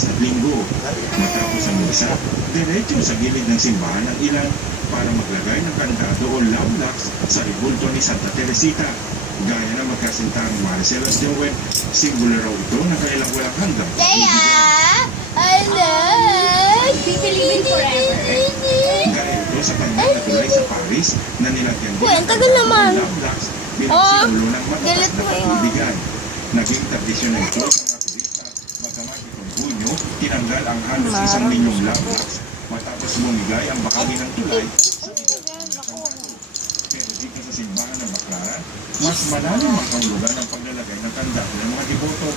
Biyernes at Linggo. Matapos ang misa, diretso sa gilid ng simbahan ang ilan para maglagay ng kandado o love locks sa ibulto ni Santa Teresita. Gaya na magkasintang Maricel at Joel, simbolo raw ito ng kailang walang hanggang Kaya, I love Be believing forever. Gaya ito sa kanyang natulay sa Paris na nilagyan din Uy, ang tagal naman. love locks bilang Oh, simbolo ng matatag galit na mo yun. pag-ibigan. Naging tradisyon na ito sa mga turista, bagamat itong Hunyo, tinanggal ang halos isang milyong love locks matapos bumigay ang bahagi ng tulay sa kandado. Pero dito sa simbahan ng Baclaran, mas malalim ang kahulugan ng paglalagay ng kandado ng mga deboto,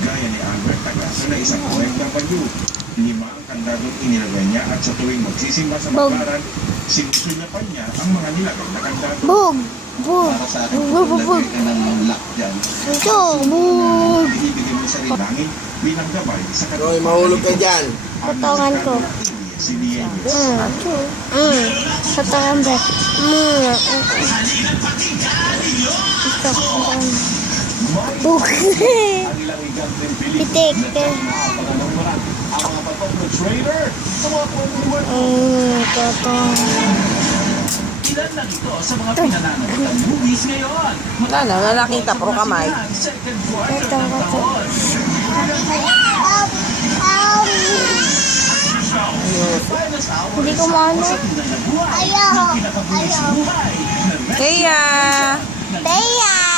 gaya ni Albert Tagaso na isang OFW. 5 ang kandadong inilagay niya at sa tuwing magsisimba sa Baclaran, sinusunyapan niya ang mga nilagay na kandado. Bug. Bug. Para sa akin, Bug. Bug. lagay ka ng lock dyan. Ito, bug. Ibigay mo sa rilangin bilang gabay sa Roy, mahulog ka dyan. Katawan ko. Si Nieves. Sa tarambet. Ito, bug. Ang ilang iganteng pelikula Pitik. ang mga patong na trailer sa mga pagkuhan. Toto. Ilan lang ito sa mga pinananood ng movies ngayon. Wala na, wala nakita, puro kamay. Second quarter Ito, ng ito. taon. Finest hour Hindi ko maano. sa tunay na buhay. Ayaw. Pinakabulis buhay. Kaya... Teya!